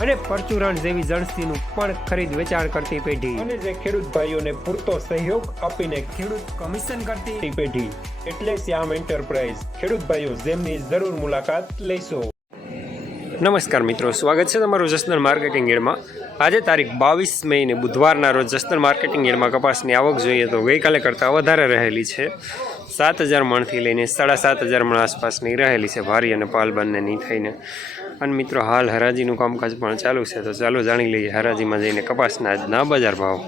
અને પરચુરણ જેવી જણસીનું પણ ખરીદ વેચાણ કરતી પેઢી. અને જે ખેડૂત ભાઈઓને પૂરતો સહયોગ આપીને ખેડૂત કમિશન કરતી પેઢી. એટલે શ્યામ એન્ટરપ્રાઇઝ ખેડૂત ભાઈઓ જેમની જરૂર મુલાકાત લેશો. નમસ્કાર મિત્રો સ્વાગત છે તમારું જસનલ માર્કેટિંગ યાર્ડમાં આજે તારીખ બાવીસ મેને બુધવારના રોજ જસનલ માર્કેટિંગ યાર્ડમાં કપાસની આવક જોઈએ તો ગઈકાલે કરતાં વધારે રહેલી છે. સાત હજાર મણથી લઈને સાડા સાત હજાર મણ આસપાસની રહેલી છે ભારી અને પાલ બંનેની થઈને. અને મિત્રો, હાલ હરાજીનું કામકાજ પણ ચાલુ છે, તો ચાલો જાણી લઈએ હરાજીમાં જઈને કપાસના આજના બજાર ભાવ.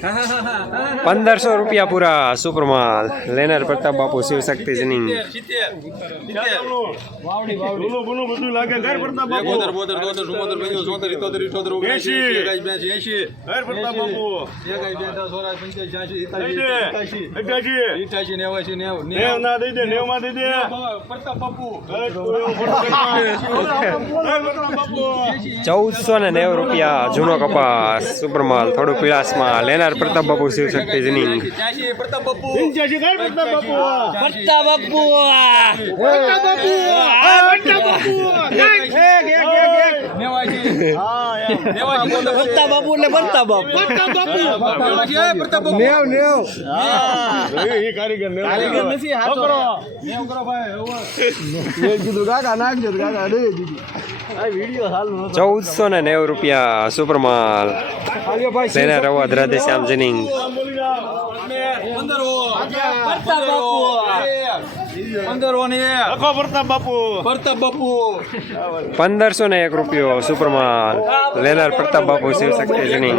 પંદરસો રૂપિયા પૂરા સુપરમાલ લેનર પ્રતાપ બાપુ શિવશક્તિ જની ગુનું ગુનું બધું લાગે ઘર પ્રતાપ બાપુ બોતેર બોતેર તોતેર ચુમ્મોતેર પંચોતેર છોતેર ઇત્તોતેર ઇઠ્ઠોતેર ઓગણએંશી એંશી. એકાઈ બ્યાસી એંશી ઘર પ્રતાપ બાપુ એકાઈ બેતાલીસ ચોરાસી પંચ્યાસી છ્યાસી સિત્તાસી એંશી. એકાશી અઠ્યાસી. ઇઠ્યાસી નેવાસી નેવ નેવ ના દઈ દે નેવમાં દઈ દે પ્રતાપ બાપુ ઘર પ્રતાપ બાપુ ચૌદસો ને નેવું રૂપિયા જૂનો કપાસ સુપરમાલ થોડું પીળાસમાં લેનાર પ્રતાપ બાપુ શિવશક્તિ જની ત્યાંસી પ્રતાપ બાપુ ઘર પ્રતાપ બાપુ પ્રતાપ બાપુ પ્રતાપ બાપુ પ્રતાપ બાપુ એક, એક, એક, એક. નેવાસી હા, એમ. નેવાસી પ્રતાપ બાપુ પ્રતાપ બાપુ એ નેવ નેવ હા. એ, એ કારીગર નેવ. કારીગર નથી, હાચો. છોકરો. નેવ કરો ભાઈ હવે ચૌદસો ને નેવું રૂપિયા સુપરમાલ લેનાર અવાજ રાધે શ્યામ જનિંગ આમ બોલી જાઓ. પંદરો પ્રતાપ બાપુ પંદરો ને એક. લખો પ્રતાપ બાપુ. પ્રતાપ બાપુ. પંદરસો ને એક રૂપિયો સુપરમાલ લેનાર પ્રતાપ બાપુ શિવશક્તિ જનિંગ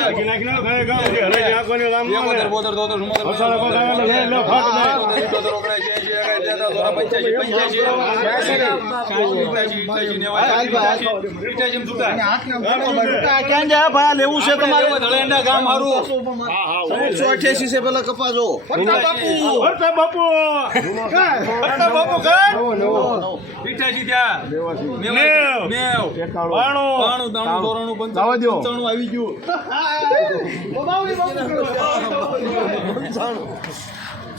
નાખી નાખી નાખો, તેતાલીસ ચોરા પંચ્યાસી પંચ્યાસી લેવું છે તમારે? ધળેન્ડા ગામ હારું. બાપુ. ત્યાં. બાણું. બાણું પંચાણું આવી ગયું.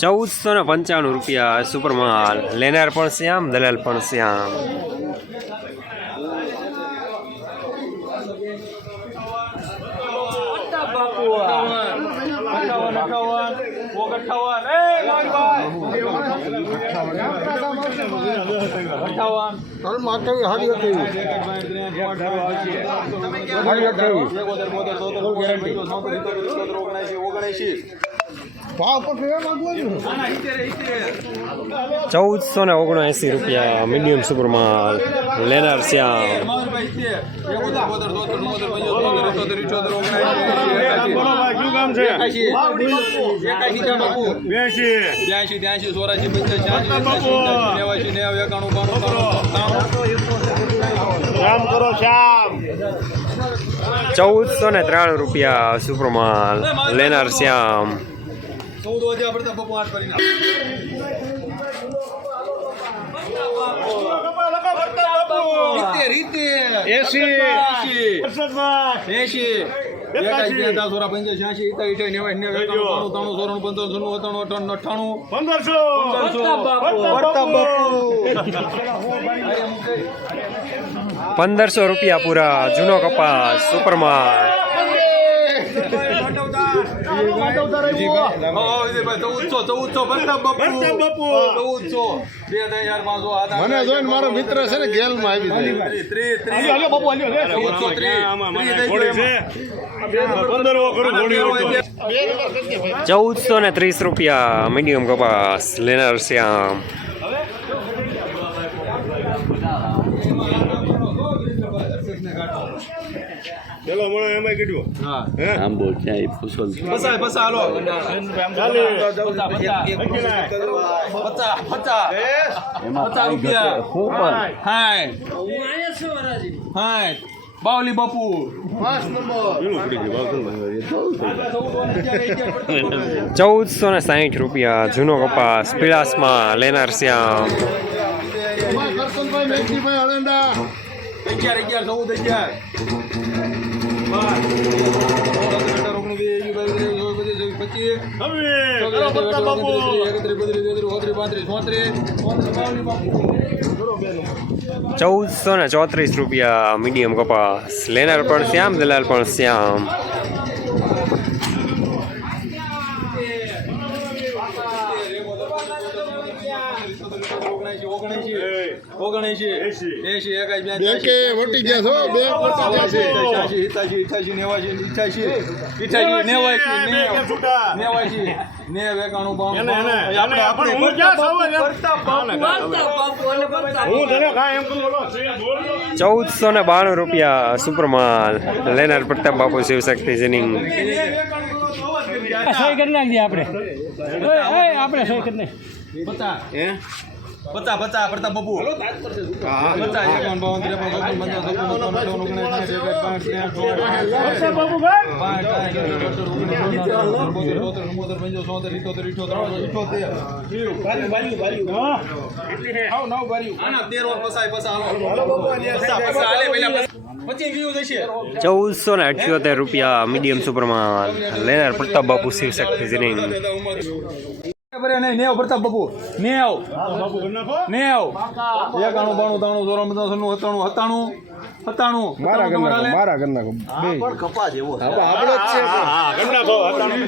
ચૌદસો ને પંચાણું રૂપિયા સુપરમાલ લેનાર પણ શ્યામ દલાલ પણ શ્યામ. અઠાવન ચૌદસો ને ઓગણએંસી રૂપિયા મીડિયમ સુપરમાલ. લેનાર છે ચૌદસો ને ત્રાણું રૂપિયા સુપરમાલ. લેનાર શ્યામ. ચૌદ વાગે આપણે બાપુ પાંચ કરી નાખ. એસી. એસી. અરસદભાઈ એસી. એકાશી, બેતાલીસ, ચોરા, પંચ્યાસી, મને જોઈને મારો મિત્ર છે ને ગેલમાં આવી જાય. ઉડતો. ચૌદસો ને ત્રીસ રૂપિયા મીડિયમ કપાસ લેનાર શ્યામ પેલો મળો એમાં કીધું. હે. પસાય પસા હાલો. ચાલે. પચા પચાસ. પચાસ રૂપિયા. હાય. હાય. બાવલી બાપુ. ચૌદસો ને સાહીઠ રૂપિયા જૂનો કપાસ પીળાસમાં લેનાર શ્યામ. અગિયાર અગિયાર, ચૌદ, અગિયાર. ચૌદસો ને ચોત્રીસ રૂપિયા મીડિયમ કપાસ. લેનાર પણ શ્યામ, દલાલ પણ શ્યામ. ઓગણએંશી. એસી એકાઈ બેંકે વટી ગયા છો? બેંક વટી ગયા છે? નેવાસી નેવાસી નેવાસી બાણું આપણે આપણે હું ક્યાં બોલ ચૌદસો ને બાણું રૂપિયા સુપરમાલ લેનાર પ્રતાપ બાપુ શિવશક્તિ સિનિંગ સહી કરી નાખીએ આપણે. આપણે સહી કરી નાખીએ પચાસ પચાસ પડતા બબુ પચાસ એકાવન બાવન ત્રેપન ચોપન પંચાવન છપ્પન ઓગણસાઠ એકાવન પાંચ ત્રેસઠ ચૌદસો ને અઠ્યોતેર રૂપિયા મીડિયમ સુપરમાં લેનાર પ્રતાપ બાપુ શિવશક્તિ જિનિંગ બરે નહીં બાપુ. કરી નાખો એકાણું બાણું તાણું ચોરાણું પચાસનું સત્તાણું સત્તાણું સત્તાણું. મારા ઘર નાખો મારા ઘર. નાખો હા કરી નાખો અતાણું.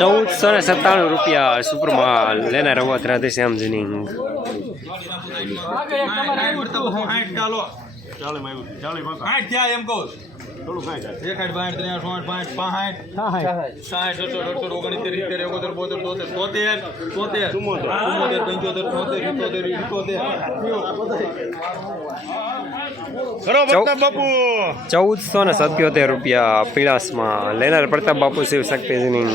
ચૌદસો ને સત્તાણું રૂપિયા સુપરમાલ લેનાર અવાજ રાધે શ્યામજીની ચાલો ચાલે. ચાલે એમ કહું ચૌદસો ને સત્યોતેર રૂપિયા પીળાસમાં લેનાર પ્રતાપ બાપુ શિવશક્તિ જિનિંગ